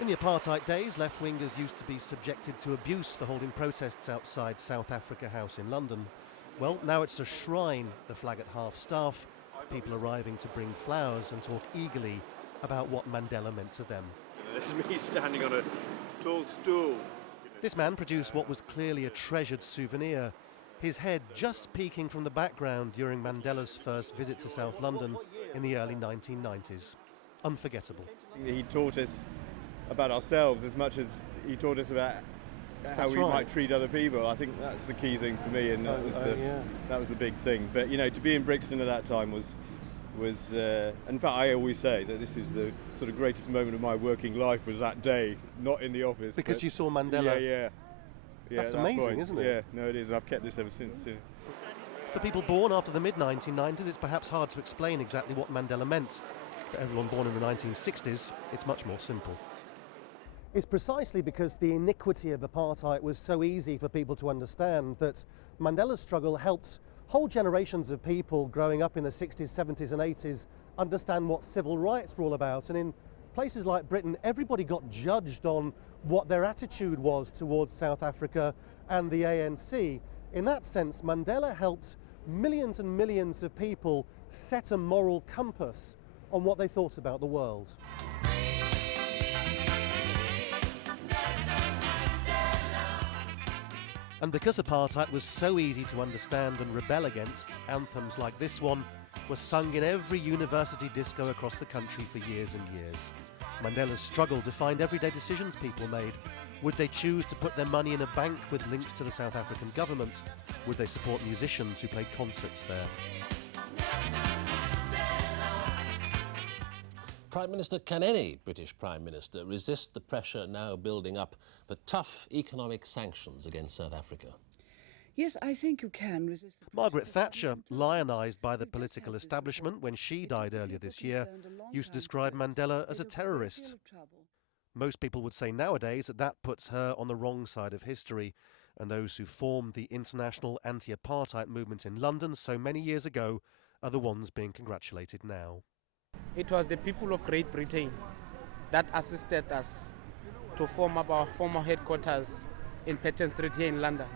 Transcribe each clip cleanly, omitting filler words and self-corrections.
In the apartheid days, left-wingers used to be subjected to abuse for holding protests outside South Africa House in London. Well, now it's a shrine, the flag at half-staff, people arriving to bring flowers and talk eagerly about what Mandela meant to them. There's me standing on a tall stool. This man produced what was clearly a treasured souvenir, his head just peeking from the background during Mandela's first visit to South London in the early 1990s. Unforgettable. He taught us about ourselves as much as he taught us about how we might treat other people. I think that's the key thing for me, and that was the big thing. But you know, to be in Brixton at that time was in fact, I always say that this is the sort of greatest moment of my working life, was that day, not in the office. Because you saw Mandela. Yeah. That's amazing, isn't it? Yeah, no, it is, and I've kept this ever since. Yeah. For people born after the mid-1990s, it's perhaps hard to explain exactly what Mandela meant. For everyone born in the 1960s, it's much more simple. It's precisely because the iniquity of apartheid was so easy for people to understand that Mandela's struggle helped whole generations of people growing up in the 60s, 70s and 80s understand what civil rights were all about. And in places like Britain, everybody got judged on what their attitude was towards South Africa and the ANC. In that sense, Mandela helped millions and millions of people set a moral compass on what they thought about the world. And because apartheid was so easy to understand and rebel against, anthems like this one were sung in every university disco across the country for years and years. Mandela's struggle defined everyday decisions people made. Would they choose to put their money in a bank with links to the South African government? Would they support musicians who played concerts there? Prime Minister, can any British Prime Minister resist the pressure now building up for tough economic sanctions against South Africa? Yes, I think you can resist. Margaret Thatcher, lionised by the political establishment when she died earlier this year, used to describe Mandela as a terrorist. Most people would say nowadays that that puts her on the wrong side of history, and those who formed the international anti-apartheid movement in London so many years ago are the ones being congratulated now. It was the people of Great Britain that assisted us to form up our former headquarters in Patton Street here in London.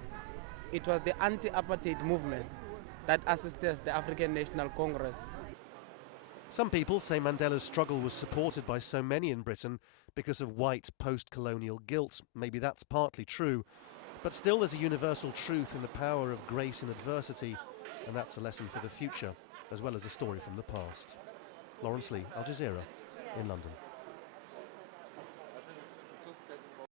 It was the anti-apartheid movement that assisted the African National Congress. Some people say Mandela's struggle was supported by so many in Britain because of white post-colonial guilt. Maybe that's partly true, but still there's a universal truth in the power of grace in adversity, and that's a lesson for the future, as well as a story from the past. Lawrence Lee, Al Jazeera, in London.